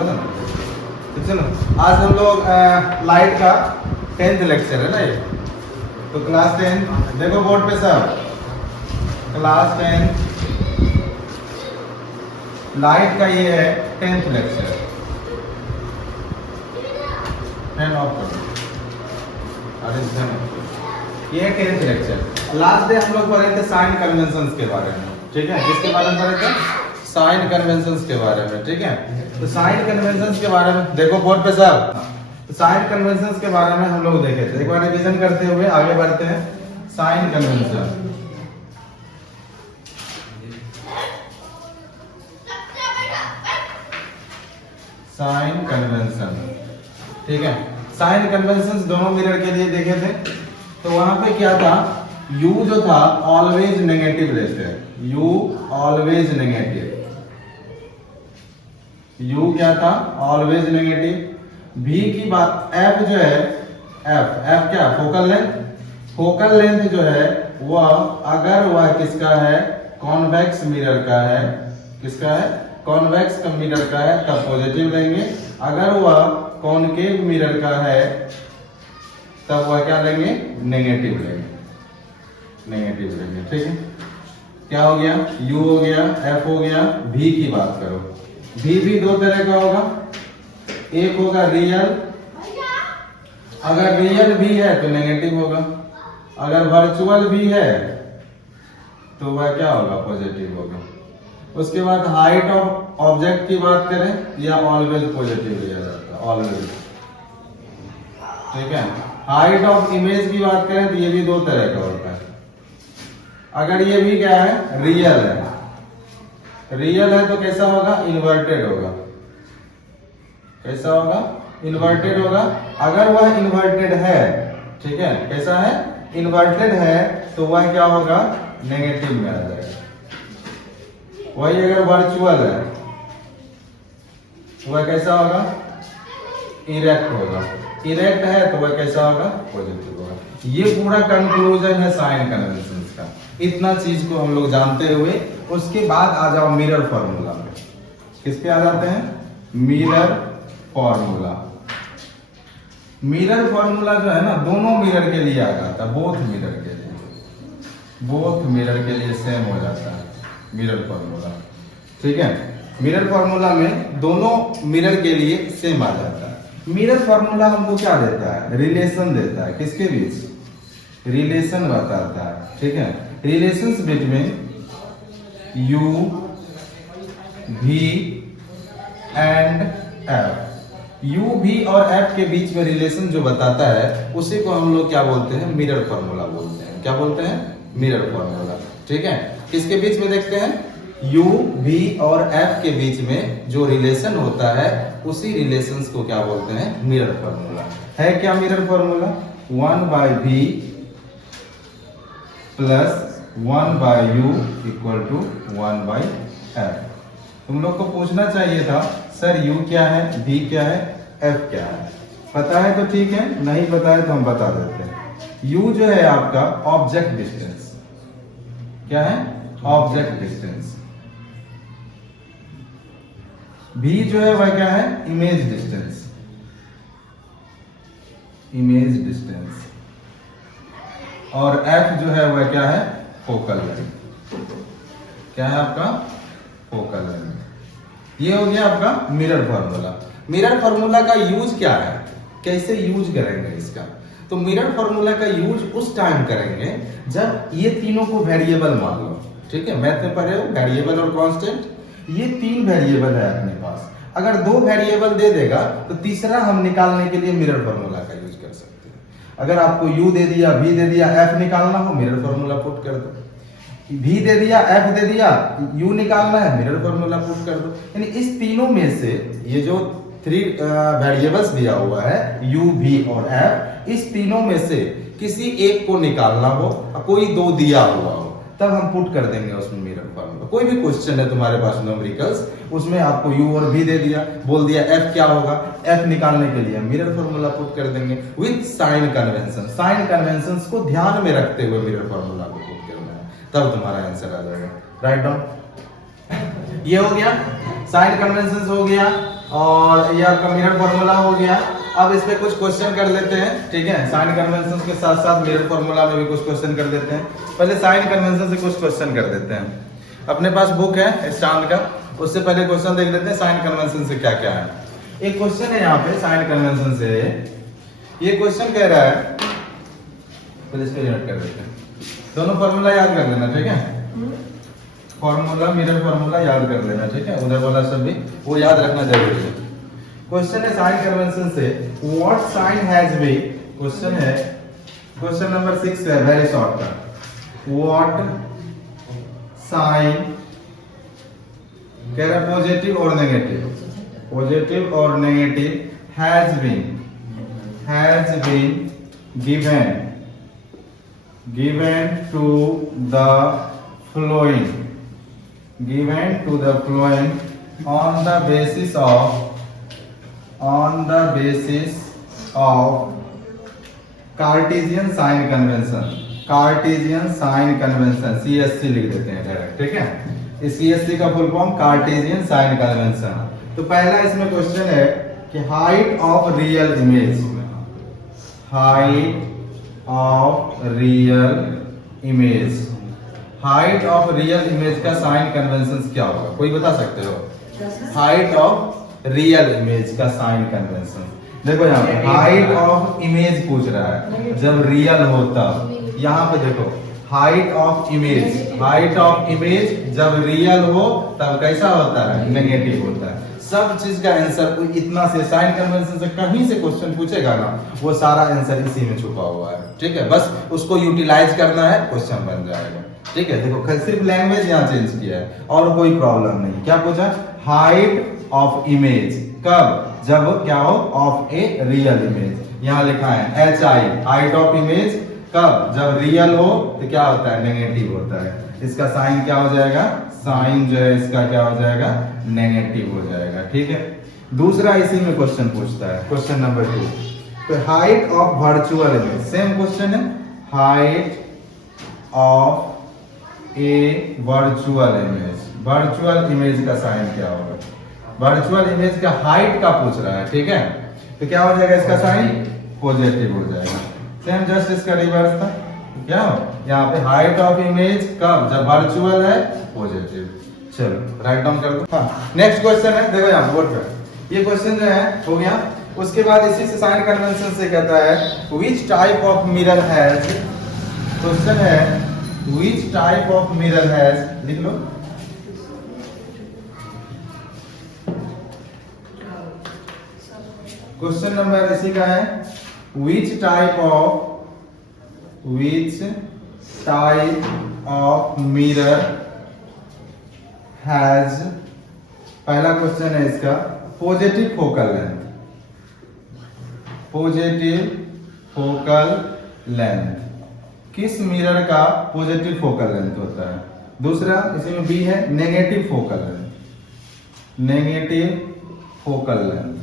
तो चलो आज हम लोग लाइट का 10th लेक्चर है ना ये। तो क्लास 10 देखो बोर्ड पे सब, क्लास 10 लाइट का ये है 10th लेक्चर। फैन ऑफ करो, अरे ये 10th लेक्चर। लास्ट डे हम लोग पढ़े थे साइन कन्वेंशंस के बारे में, ठीक है। किसके बारे में पढ़े थे? साइन कन्वेंशंस के बारे में, ठीक है। तो साइन कन्वेंशंस के बारे में देखो बोर्ड पे सब, तो साइन कन्वेंशंस के बारे में हम लोग देखे थे। एक बार रिवीजन करते हुए आगे बढ़ते हैं। साइन कन्वेंशन, साइन कन्वेंशन, ठीक है। साइन कन्वेंशंस दोनों मिरर के लिए देखे थे। तो वहां पे क्या था, U जो था ऑलवेज नेगेटिव रहते हैं, U ऑलवेज नेगेटिव। U क्या था? Always negative. V की बात, F जो है, F क्या? Focal length. फोकल लेंथ जो है वह, अगर वह किसका है? कॉन्वेक्स मिरर का है। किसका है? कॉन्वेक्स मिरर का है तब पॉजिटिव लेंगे। अगर वह कॉनकेव मिरर का है तब वह क्या लेंगे? नेगेटिव लेंगे, नेगेटिव लेंगे, ठीक है। क्या हो गया? U हो गया, F हो गया। V की बात करो, V भी दो तरह का होगा। एक होगा रियल, अगर रियल भी है तो नेगेटिव होगा। अगर वर्चुअल भी है तो वह क्या होगा? पॉजिटिव होगा। उसके बाद हाइट ऑफ ऑब्जेक्ट की बात करें, या ऑलवेज पॉजिटिव लिया जाता है, ऑलवेज, ठीक है। हाइट ऑफ इमेज की बात करें तो ये भी दो तरह का होता है। अगर ये भी क्या है? रियल है, रियल है तो कैसा होगा? इन्वर्टेड होगा। कैसा होगा? इन्वर्टेड होगा। अगर वह इन्वर्टेड है, ठीक है, कैसा है? इन्वर्टेड है तो वह क्या होगा? नेगेटिव में आ जाएगा। वही अगर वर्चुअल है वह कैसा होगा? इरेक्ट होगा। इरेक्ट है तो वह कैसा होगा? पॉजिटिव होगा। ये पूरा कंक्लूजन है साइन कन्वेंशंस का। इतना चीज को हम लोग जानते हुए उसके बाद आ जाओ मिरर फॉर्मूला में। किस पे आ जाते हैं? Mirror formula. मिरर फॉर्मूला जो है ना, दोनों मिरर के लिए आ जाता है, बोथ मिरर के लिए, बोथ मिरर के लिए सेम हो जाता है मिरर फॉर्मूला, ठीक है। मिरर फॉर्मूला में दोनों मिरर के लिए सेम आ जाता है। मिरर फॉर्मूला हमको क्या देता है? रिलेशन देता है। किसके बीच? रिलेशन बताता है, ठीक है। Relations between U, V and F। U, V और F के बीच में रिलेशन जो बताता है उसी को हम लोग क्या बोलते हैं? मिरर फॉर्मूला बोलते हैं। क्या बोलते हैं? मिरर फॉर्मूला, ठीक है। किसके बीच में देखते हैं? U, V और F के बीच में जो रिलेशन होता है उसी रिलेशंस को क्या बोलते हैं? Mirror formula. है क्या mirror formula? 1/V plus 1/U equal to 1/F। तुम लोग को पूछना चाहिए था, सर U क्या है, V क्या है, F क्या है? पता है तो ठीक है, नहीं पता है तो हम बता देते हैं। U जो है आपका ऑब्जेक्ट डिस्टेंस। क्या है? Object distance. V जो है वह क्या है? Image distance, image distance. और F जो है वह क्या है? Focal length. क्या है आपका? Focal length. ये हो गया आपका मिरर फॉर्मूला। मिरर फॉर्मूला का यूज क्या है? कैसे यूज करेंगे इसका? तो मिरर फॉर्मूला का यूज उस टाइम करेंगे जब ये तीनों को वेरिएबल मान लो, ठीक है। मैथ में पढ़े हो वेरिएबल और कांस्टेंट। ये तीन वेरिएबल है अपने पास। अगर दो वेरिएबल दे देगा तो तीसरा हम निकालने के लिए मिरर फॉर्मूला का यूज कर सकते हैं। अगर आपको U दे दिया, V दे दिया, F निकालना हो, मिरर फॉर्मूला पुट कर दो। V दे दिया, F दे दिया, U निकालना है, मिरर फॉर्मूला पुट कर दो। यानी इस तीनों में से ये जो 3 वेरिएबल्स दिया हुआ है U, V और F, इस तीनों में से किसी एक को निकालना हो, कोई दो दिया हुआ हो, तब हम पुट कर देंगे उसमें मिरर फॉर्मूला। कोई भी क्वेश्चन है तुम्हारे पास न्यूमेरिकल्स, उसमें आपको U और V दे दिया, बोल दिया F क्या होगा, F निकालने के लिए मिरर फॉर्मूला पुट कर देंगे with sign convention. Sign conventions को ध्यान में रखते हुए मिरर फॉर्मूला को पुट करना है, तब तुम्हारा आंसर आ जाएगा। Write down. ये हो गया साइन कन्वेंशंस हो गया। और ये आपका मिरर फॉर्मूला हो गया। अब इस पे कुछ क्वेश्चन कर लेते हैं, ठीक है। साइन कन्वेंशन के साथ साथ मिरर फॉर्मूला में भी कुछ क्वेश्चन कर लेते हैं। पहले साइन कन्वेंशन से कुछ क्वेश्चन कर देते हैं। अपने पास बुक है स्टैंड का, उससे पहले क्वेश्चन देख लेते हैं साइन कन्वेंशन से क्या क्या है। एक क्वेश्चन है यहाँ पे साइन कन्वेंशन से, ये क्वेश्चन कह रहा है, पहले इसको याद कर देते हैं। दोनों फॉर्मूला याद कर लेना, ठीक है। फॉर्मूला मिरर फॉर्मूला याद कर लेना, ठीक है। उधर वाला सब भी वो याद रखना जरूरी है। क्वेश्चन है साइन कन्वेंशन से, what sign has been, question है, क्वेश्चन नंबर 6 है, वेरी शॉर्ट का। व्हाट साइन कह रहा है पॉजिटिव और नेगेटिव, पॉजिटिव और negative has been given to the following on the basis of Cartesian sign convention, CSC लिख देते हैं डायरेक्ट, ठीक है। इस CSC का full form Cartesian sign convention. तो पहला इसमें क्वेश्चन है कि height of real image, height of real image का साइन कन्वेंशन क्या होगा, कोई बता सकते हो? हाइट ऑफ रियल इमेज का साइन कन्वेंशन देखो यहाँ पे हाइट ऑफ इमेज पूछ रहा है, जब रियल हो तब। यहाँ पे देखो हाइट ऑफ इमेज जब रियल हो तब कैसा होता है? नेगेटिव होता है। सब चीज का आंसर कोई इतना से साइन कन्वेंशन से कहीं से क्वेश्चन पूछेगा ना, वो सारा आंसर इसी में छुपा हुआ है, ठीक है। बस उसको यूटिलाइज करना है, क्वेश्चन बन जाएगा, ठीक है। देखो सिर्फ लैंग्वेज यहाँ चेंज किया है और कोई प्रॉब्लम नहीं। क्या पूछा? हाइट ऑफ इमेज कब? जब क्या हो? Of a real image. यहाँ लिखा है HI, हाइट ऑफ इमेज कब? जब रियल हो तो क्या होता है? नेगेटिव होता है। इसका साइन क्या हो जाएगा? साइन जो है इसका क्या हो जाएगा? नेगेटिव हो जाएगा, ठीक है। दूसरा इसी में क्वेश्चन पूछता है, क्वेश्चन नंबर 2। तो height of virtual image, same question है, height of a virtual image का साइन क्या होगा? वर्चुअल इमेज का हाइट का पूछ रहा है, ठीक है। तो क्या हो जाएगा इसका साइन? पॉजिटिव हो जाएगा। सेम जस्ट इसका रिवर्स था, क्या हो? यहाँ पे हाइट ऑफ इमेज कब? जब वर्चुअल है, पॉजिटिव। चलो राइट डाउन कर दो। हाँ, नेक्स्ट क्वेश्चन है, देखो यहाँ बोर्ड पे ये क्वेश्चन जो है हो गया। उसके बाद इसी से साइन कन्वेंशन से कहता है which type of mirror has, question है which type of mirror has, लिख लो। क्वेश्चन नंबर इसी का है which type of mirror has, पहला क्वेश्चन है इसका पॉजिटिव फोकल लेंथ, किस मिरर का पॉजिटिव फोकल लेंथ होता है? दूसरा इसी में बी है नेगेटिव फोकल लेंथ।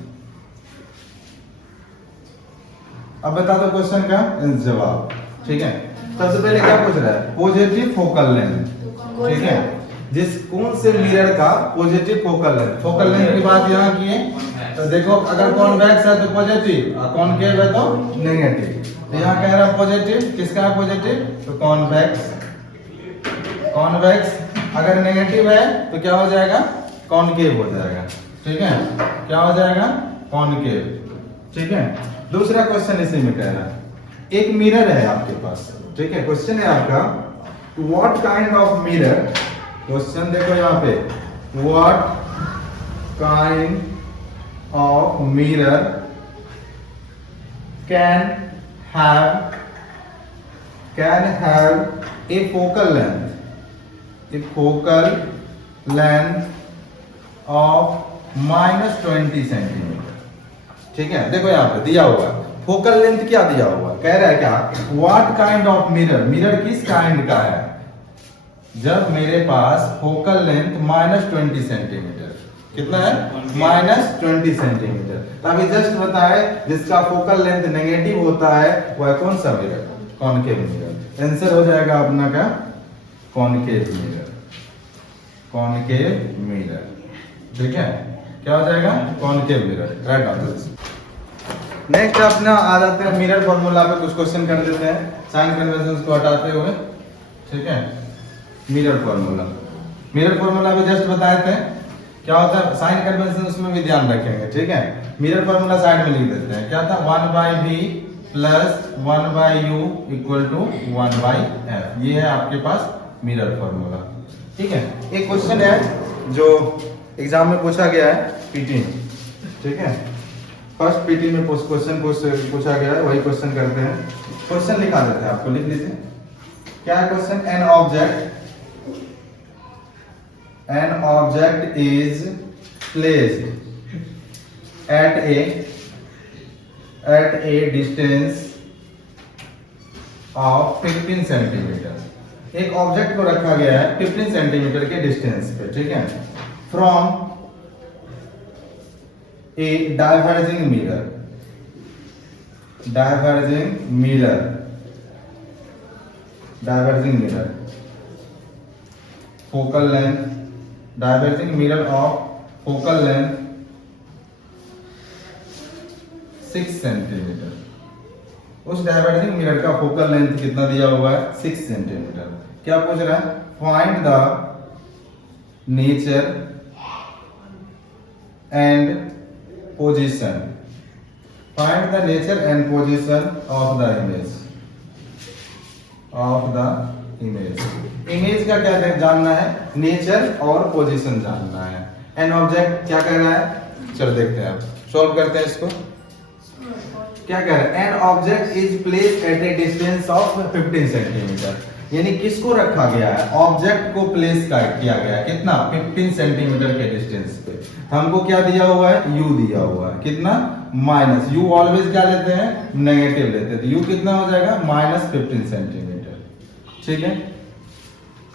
अब बता दो क्वेश्चन का जवाब, ठीक है। सबसे पहले क्या पूछ रहा है? पॉजिटिव फोकल लेंथ, ठीक है। जिस कौन से मिरर का पॉजिटिव फोकल लेंथ की बात यहाँ की है। तो देखो अगर कॉन्वेक्स है तो पॉजिटिव और कॉनकेव है तो नेगेटिव। तो यहाँ कह रहा है पॉजिटिव, किसका है पॉजिटिव? तो कॉन्वेक्स। अगर नेगेटिव है तो क्या हो जाएगा? कॉनकेव हो जाएगा, ठीक है। क्या हो जाएगा? कॉनकेव, ठीक है। दूसरा क्वेश्चन इसी में कह रहा है एक मिरर है आपके पास, ठीक है। क्वेश्चन है आपका what kind of mirror, question देखो यहाँ पे what kind of mirror can have a focal length of -20 centimetre, ठीक है। देखो यहाँ पे दिया हुआ फोकल लेंथ क्या दिया हुआ, कह रहा है क्या व्हाट काइंड ऑफ मिरर किस काइंड का है? जब मेरे पास फोकल लेंथ -20 सेंटीमीटर, कितना है? -20 सेंटीमीटर। अभी जस्ट बताए जिसका फोकल लेंथ नेगेटिव होता है वह कौन सा मिरर? Concave mirror. आंसर हो जाएगा अपना का कॉनकेव मिरर, ठीक है। क्या हो जाएगा? Concave mirror. Right answer. Next अपना आ जाते हैं मिरर फॉर्मूला पे, कुछ क्वेश्चन कर देते हैं साइन कन्वेंशन को हटाते हुए। ठीक है, मिरर फॉर्मूला भी जस्ट बताए थे क्या होता है, साइन कन्वेंशन उसमें भी ध्यान रखेंगे। ठीक है, मिरर फॉर्मूला साइड में लिख देते हैं। क्या था? 1/v plus 1/u equal to 1/f। ये है आपके पास मिरर फॉर्मूला। ठीक है, एक क्वेश्चन है जो एग्जाम में पूछा गया है पीटी। ठीक है, फर्स्ट पीटी में क्वेश्चन पूछा गया है, वही क्वेश्चन करते हैं। क्वेश्चन लिखा देते हैं, आपको लिख लीजिए। क्या है question? An object is placed at A distance of 15 centimetre. एक ऑब्जेक्ट को रखा गया है 15 सेंटीमीटर के डिस्टेंस पे। ठीक है, from A diverging mirror focal length, diverging mirror of focal length 6 centimetre. उस डाइवर्जिंग मिरर का फोकल लेंथ कितना दिया हुआ है? 6 सेंटीमीटर। क्या पूछ रहा है? Find the nature and position of the image का क्या जानना है? नेचर और पोजीशन जानना है। एन ऑब्जेक्ट क्या कह रहा है? चलो देखते हैं, आप सॉल्व करते हैं इसको। क्या कह रहा है? An object is placed at A distance of 15 centimetre. यानी किसको रखा गया है? ऑब्जेक्ट को प्लेस किया गया है कितना? 15 सेंटीमीटर के डिस्टेंस पे। हमको क्या दिया हुआ है? यू दिया हुआ है कितना? माइनस। यू ऑलवेज क्या लेते हैं? नेगेटिव लेते हैं। तो यू कितना हो जाएगा? -15 सेंटीमीटर। ठीक है,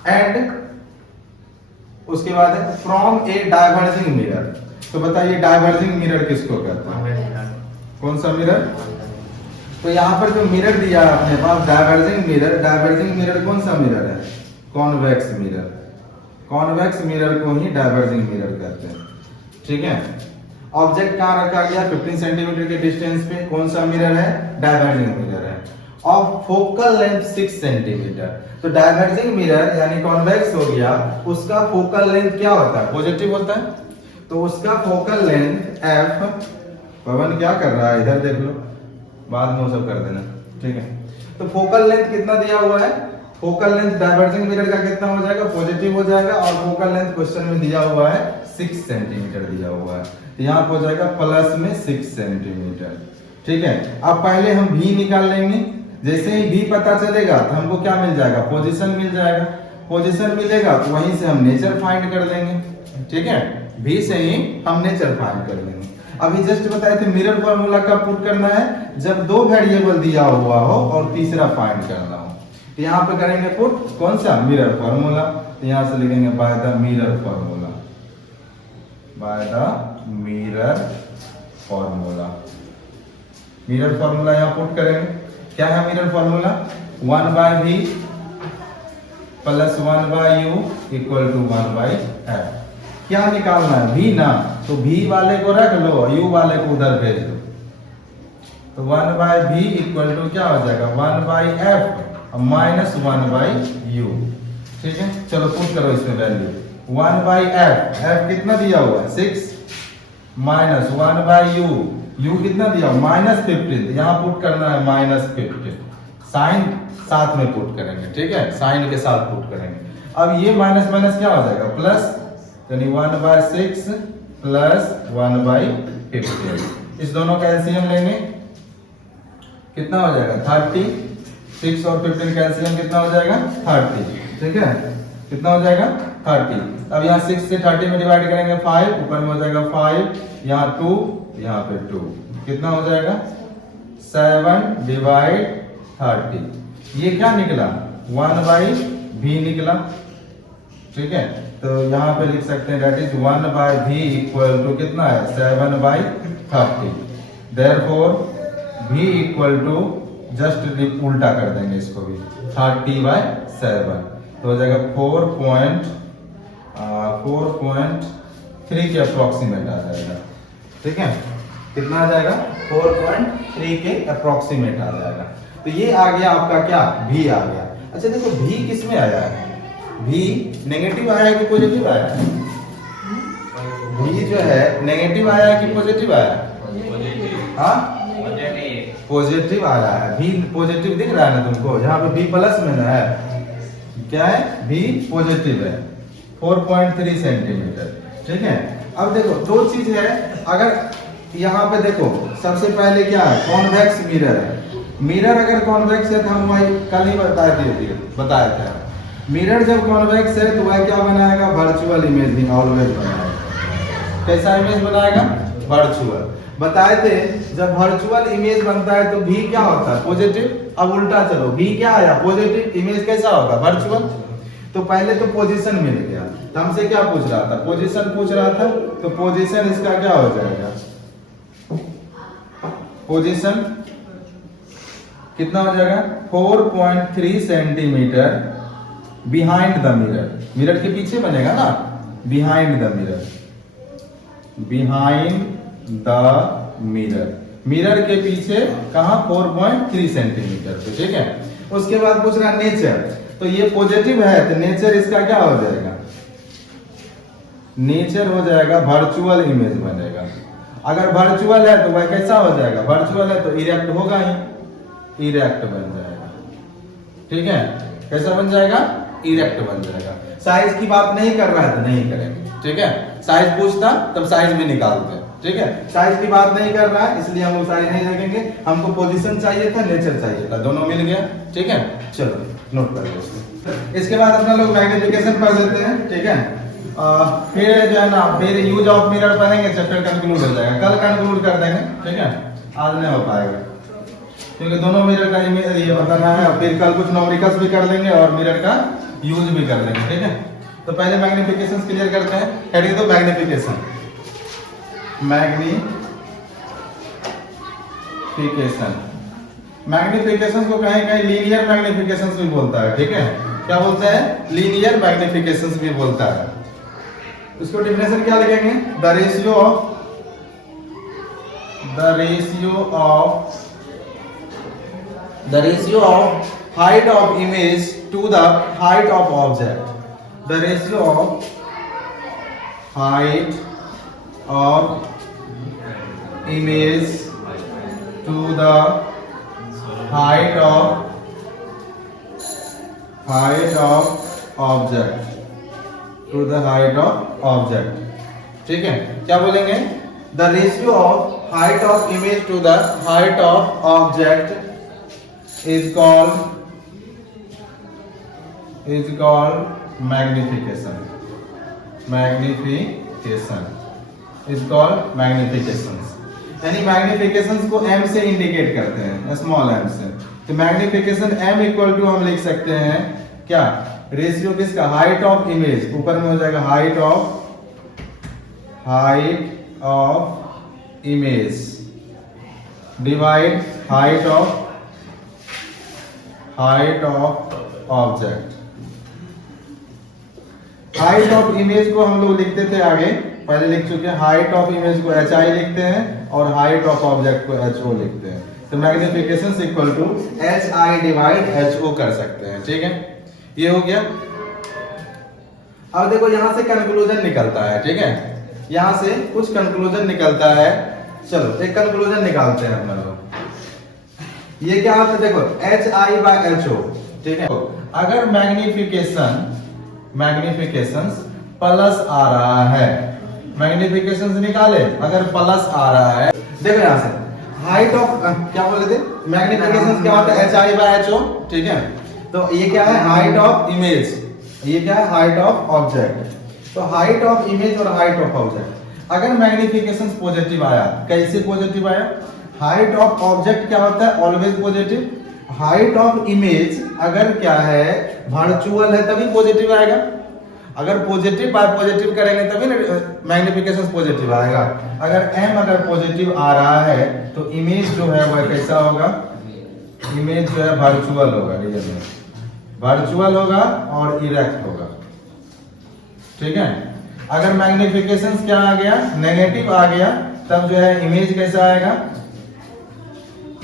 एंड उसके बाद है फ्रॉम ए डाइवर्जिंग मिरर। तो बताइए डाइवर्जिंग मिरर किसको कहते हैं? कौन सा मिरर? तो यहाँ पर जो मिरर दिया है अपने पास डाइवर्जिंग मिरर कौन सा मिरर है? कॉन्वेक्स मिरर को ही डाइवर्जिंग मिरर कहते हैं। ठीक है, ऑब्जेक्ट कहाँ रखा गया? 15 सेंटीमीटर के डिस्टेंस पे। कौन सा मिरर है? डाइवर्जिंग मिरर है। Of focal length 6 centimetre. तो डाइवर्जिंग मिरर यानी कॉन्वेक्स हो गया, उसका फोकल लेंथ क्या होता है? पॉजिटिव होता है। तो उसका फोकल लेंथ f, पवन क्या कर रहा है? इधर देख लो, बाद में वो सब कर देना। ठीक है, तो फोकल लेंथ कितना दिया हुआ है? फोकल लेंथ डाइवर्जिंग मिरर का कितना हो जाएगा? पॉजिटिव हो जाएगा। और फोकल लेंथ क्वेश्चन में दिया हुआ है 6 सेंटीमीटर दिया हुआ है, तो यहाँ हो जाएगा प्लस में 6 सेंटीमीटर। ठीक है, अब पहले हम भी निकाल लेंगे। जैसे ही भी पता चलेगा तो हमको क्या मिल जाएगा? पोजीशन मिल जाएगा। पोजीशन मिलेगा तो वहीं से हम नेचर फाइंड कर लेंगे। ठीक है, भी से ही हम नेचर फाइंड कर लेंगे। अभी जस्ट बताए थे मिरर फॉर्मूला कब पुट करना है? जब दो वेरिएबल दिया हुआ हो और तीसरा फाइंड करना हो। तो यहाँ पे करेंगे पुट कौन सा? Mirror formula. तो यहाँ से लिखेंगे by the mirror formula. Mirror formula यहाँ पुट करेंगे। क्या है mirror formula? 1/v plus 1/u equal to 1/f। क्या निकालना है? v ना, तो v वाले को रख लो, u वाले को उधर भेज दो। तो 1/v इक्वल टू क्या हो जाएगा? 1/f minus 1/u। ठीक है, चलो पुट करो इसमें वैल्यू। 1/f, f कितना दिया हुआ है? 6 माइनस 1/u, u कितना दिया? -15। यहाँ पुट करना है -15। साइन साथ में पुट करेंगे। ठीक है, साइन के साथ पुट करेंगे। अब ये माइनस माइनस क्या हो जाएगा? प्लस, यानी 1/6 प्लस 1/15। इस दोनों का एलसीएम लेंगे, कितना हो जाएगा? 30। 6 और 15 का एलसीएम कितना हो जाएगा? 30। ठीक है, कितना हो जाएगा? 30। अब यहाँ 6 से 30 में डिवाइड करेंगे 5, ऊपर में हो जाएगा 5, यहाँ 2, यहाँ पे 2, कितना हो जाएगा? 7/30। ये क्या निकला? 1/v निकला। ठीक है, तो यहाँ पे लिख सकते हैं that is 1/v equal to कितना है? 7/30। Therefore v equal to just उल्टा कर देंगे इसको भी, 30/7 तो हो जाएगा 4.3 4.3 के अप्रोक्सीमेट आ जाएगा। ठीक है, कितना आ जाएगा? 4.3 के अप्रोक्सीमेट आ जाएगा। तो ये आ गया आपका क्या? भी आ गया। अच्छा देखो भी किस में आया है? भी नेगेटिव आया है कि पॉजिटिव आया है? भी जो है नेगेटिव आया है कि पॉजिटिव आया है? हाँ, पॉजिटिव आ रहा है। भी पॉजिटिव दिख रहा है ना तुमको? यहाँ पे भी प्लस में ना है, क्या है? भी पॉजिटिव है 4.3 सेंटीमीटर। ठीक है, अब देखो दो चीज है। अगर यहाँ पे देखो सबसे पहले क्या है? कॉन्वेक्स मिरर है। मिरर अगर कॉन्वेक्स है तो हम वही कल ही बताए थे। मिरर जब कॉन्वेक्स है तो वह क्या बनाएगा? वर्चुअल इमेज ही ऑलवेज बनाएगा। कैसा इमेज बनाएगा? वर्चुअल। बताए थे जब वर्चुअल इमेज बनता है तो भी क्या होता है? पॉजिटिव। अब उल्टा चलो, भी क्या आया? पॉजिटिव। इमेज कैसा होगा? वर्चुअल। तो पहले तो पोजीशन मिल गया, तो हमसे क्या पूछ रहा था? पोजीशन पूछ रहा था। तो पोजीशन इसका क्या हो जाएगा? पोजीशन कितना हो जाएगा? 4.3 centimetre behind the mirror. Mirror के पीछे बनेगा ना, behind the mirror. Behind the mirror, mirror के पीछे कहा? 4.3 सेंटीमीटर पे। ठीक है, उसके बाद पूछ रहा नेचर। तो ये पॉजिटिव है तो नेचर इसका क्या हो जाएगा? नेचर हो जाएगा वर्चुअल इमेज बनेगा। अगर वर्चुअल है तो वह कैसा हो जाएगा? वर्चुअल है तो इरेक्ट होगा ही, इरेक्ट बन जाएगा। ठीक है, कैसा बन जाएगा? इरेक्ट बन जाएगा। साइज की बात नहीं कर रहा है तो नहीं करेंगे। ठीक है, साइज पूछता तब साइज भी निकालते हैं। ठीक है, साइज की बात नहीं कर रहा है इसलिए हम लोग साइज नहीं देखेंगे। हमको पोजीशन चाहिए था, नेचर चाहिए था, दोनों मिल गया। ठीक है, चलो नोट कर लो। इसके बाद अपना लोग मैग्निफिकेशन पढ़ लेते हैं। ठीक है, फिर जो है ना फिर यूज ऑफ मिरर पढ़ेंगे, चैप्टर कंक्लूड हो जाएगा। कल कंक्लूड कर देंगे। ठीक है, आज नहीं हो पाएगा क्योंकि दोनों मिरर का इमेज ये बताना है। फिर कल कुछ न्यूमेरिकल्स भी कर लेंगे और मिरर का यूज भी कर लेंगे। ठीक है, तो पहले मैग्निफिकेशन क्लियर करते हैं। हेडिंग दो मैग्निफिकेशन। मैग्निफिकेशन, मैग्निफिकेशन को कहीं कहीं लीनियर मैग्निफिकेशन भी बोलता है। ठीक है, क्या बोलता है? लीनियर मैग्निफिकेशन भी बोलता है। इसको डेफिनेशन क्या लिखेंगे? The ratio of height of image to the height of object. The ratio of height of image to the height of object, to the height of object। ठीक है, क्या बोलेंगे? The ratio of height of image to the height of object is called magnification is called magnification। यानी magnification को m से indicate करते हैं, small m से। तो मैग्निफिकेशन m इक्वल टू हम लिख सकते हैं क्या? रेशियो किसका? हाइट ऑफ इमेज, ऊपर में हो जाएगा height of image divide height of object. Height of image को हम लोग लिखते थे आगे, पहले लिख चुके हैं। हाइट ऑफ इमेज को HI लिखते हैं और हाइट ऑफ ऑब्जेक्ट को HO लिखते हैं। तो magnification equal to HI divide HO कर सकते हैं। ठीक है, ये हो गया। अब देखो यहां से कंक्लूजन निकलता है। ठीक है, यहां से कुछ कंक्लूजन निकलता है। चलो एक कंक्लूजन निकालते हैं अपना लोग। ये क्या होता है? देखो HI बाय HO। ठीक है, अगर मैग्निफिकेशन प्लस आ रहा है, मैग्निफिकेशन निकाले, अगर प्लस आ रहा है, देखो यहां से हाइट ऑफ क्या बोले थे? मैग्निफिकेशन क्या होता है? HI by HO। ठीक है, तो ये क्या है? हाइट ऑफ इमेज, ये क्या है? Height of object. तो हाइट ऑफ इमेज और हाइट ऑफ ऑब्जेक्ट, अगर मैग्निफिकेशन पॉजिटिव आया, कैसे पॉजिटिव आया? हाइट ऑफ ऑब्जेक्ट क्या होता है? Always positive. Height of image अगर क्या है? वर्चुअल है तभी पॉजिटिव आएगा। अगर पॉजिटिव बाय पॉजिटिव करेंगे तभी मैग्निफिकेशन पॉजिटिव आएगा। अगर पॉजिटिव आ रहा है तो इमेज जो है वह कैसा होगा? इमेज जो है वर्चुअल होगा, रियल में वर्चुअल होगा और इरेक्ट होगा। ठीक है, अगर मैग्निफिकेशन क्या आ गया, नेगेटिव आ गया, तब जो है इमेज कैसा आएगा,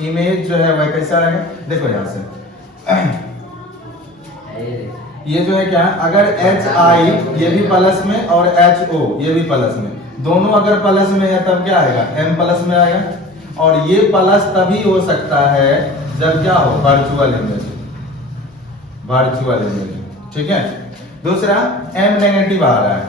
इमेज जो है वह कैसा आएगा, देखो यहां से ये जो है क्या है, अगर एच आई ये भी प्लस में और एच ओ ये भी प्लस में, दोनों अगर प्लस में है तब क्या आएगा, एम प्लस में आएगा। और ये प्लस तभी हो सकता है जब क्या हो, वर्चुअल इमेज, वर्चुअल इमेज, ठीक है। दूसरा एम नेगेटिव आ रहा है,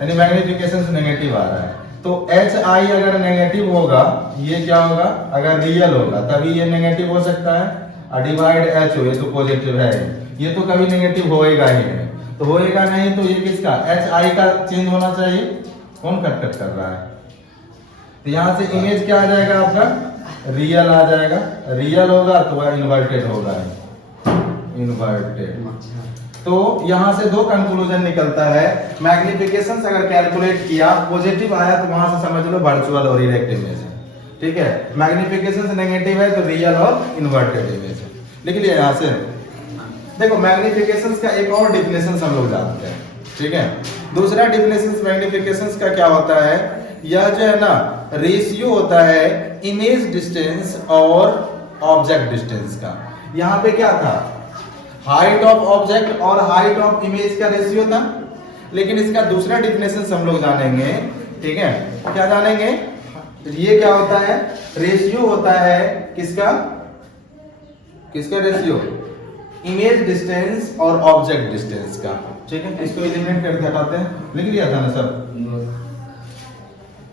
यानी मैग्निफिकेशन नेगेटिव आ रहा है, तो एच आई अगर नेगेटिव होगा, ये क्या होगा, अगर रियल होगा तभी ये नेगेटिव हो सकता है, और डिवाइड एच ओ ये तो पॉजिटिव है, ये तो कभी नेगेटिव होएगा ही नहीं, तो होएगा नहीं तो ये किसका, एच आई का चेंज होना चाहिए। कौन कट कट कर रहा है, तो यहां से इमेज क्या आ जाएगा आपका, रियल आ जाएगा, रियल होगा तो वह इन्वर्टेड होगा, इन्वर्टेड। तो यहां से दो कंक्लूजन निकलता है, मैग्निफिकेशन अगर कैलकुलेट किया पॉजिटिव आया तो वहां से समझ लो वर्चुअल और इरेक्ट इमेज है, ठीक है। मैग्निफिकेशन नेगेटिव है तो रियल और इन्वर्टेड इमेज है। लिख लिया यहां से। देखो मैग्निफिकेशन का एक और डिफिनेशन हम लोग जानते हैं, ठीक है। दूसरा डिफिनेशन मैग्निफिकेशन का क्या होता है, यह जो है ना रेशियो होता है इमेज डिस्टेंस और ऑब्जेक्ट डिस्टेंस का। यहां पे क्या था, हाइट ऑफ ऑब्जेक्ट और हाइट ऑफ इमेज का रेशियो था, लेकिन इसका दूसरा डिफिनेशन हम लोग जानेंगे, ठीक है। क्या जानेंगे, ये क्या होता है, रेशियो होता है किसका, किसका रेशियो, इमेज डिस्टेंस और ऑब्जेक्ट डिस्टेंस का, ठीक है। इसको एलिमिनेट करके हटाते हैं, लिख लिया था ना सब।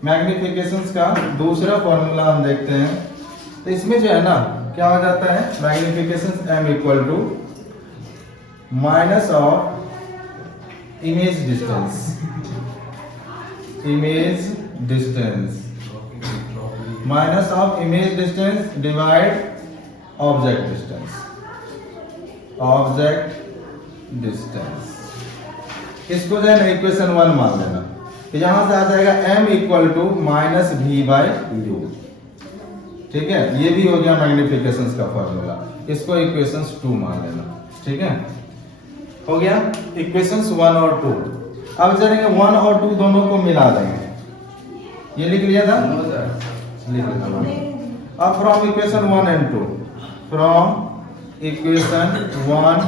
मैग्निफिकेशंस का दूसरा फॉर्मूला हम देखते हैं, तो इसमें जो है ना क्या हो जाता है, magnifications m equal to minus of image distance, image distance minus of image distance divide object distance, object distance. इसको जो है ना इक्वेशन 1 मान लेना, तो यहां से आ जाएगा m equal to minus v by u, ठीक है। ये भी हो गया मैग्निफिकेशन का फॉर्मूला, इसको इक्वेशन 2 मान लेना, ठीक है। हो गया इक्वेशन 1 और 2। अब चलेंगे 1 और 2 दोनों को मिला देंगे, ये लिख लिया था, लिख लिया। अब from equation 1 and 2, from equation 1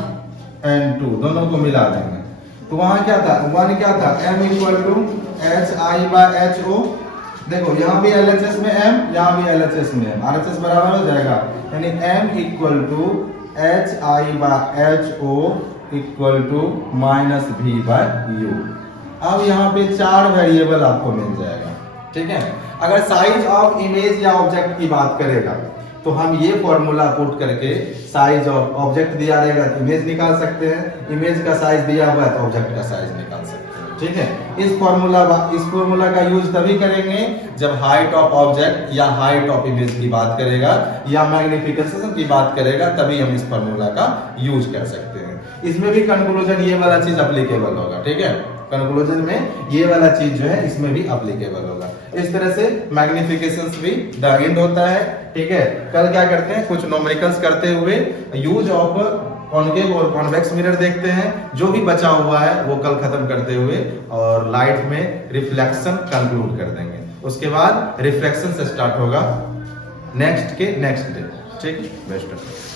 and 2 दोनों को मिला देंगे, तो वहां क्या था, 1 क्या था, m equal to H I by H O. देखो यहाँ भी LHS में m, यहाँ भी LHS में m, RHS बराबर हो जाएगा, यानी m equal to H I by H O equal to minus v by u. अब यहाँ पे 4 वेरिएबल आपको मिल जाएगा, ठीक है। अगर साइज ऑफ इमेज या ऑब्जेक्ट की बात करेगा तो हम ये फॉर्मूला पुट करके साइज ऑफ ऑब्जेक्ट दिया रहेगा तो इमेज निकाल सकते हैं, इमेज का साइज दिया हुआ है तो ऑब्जेक्ट का साइज निकाल सकते हैं, ठीक है। इस फॉर्मूला का यूज तभी करेंगे जब हाइट ऑफ ऑब्जेक्ट या हाइट ऑफ इमेज की बात करेगा या मैग्निफिकेशन की बात करेगा, तभी हम इस फॉर्मूला का यूज कर सकते हैं। इसमें भी कंक्लूजन ये वाला चीज अप्लीकेबल होगा, ठीक है। कंक्लूजन में ये वाला चीज जो है इसमें भी अप्लीकेबल होगा। इस तरह से मैग्निफिकेशन भी द एंड होता है, ठीक है। कल क्या करते हैं, कुछ न्यूमेरिकल्स करते हुए यूज ऑफ कॉन्केव और कॉन्वेक्स मिरर देखते हैं, जो भी बचा हुआ है वो कल खत्म करते हुए और लाइट में रिफ्लेक्शन कंक्लूड कर देंगे। उसके बाद रिफ्लेक्शन से स्टार्ट होगा नेक्स्ट डे, ठीक। बेस्ट।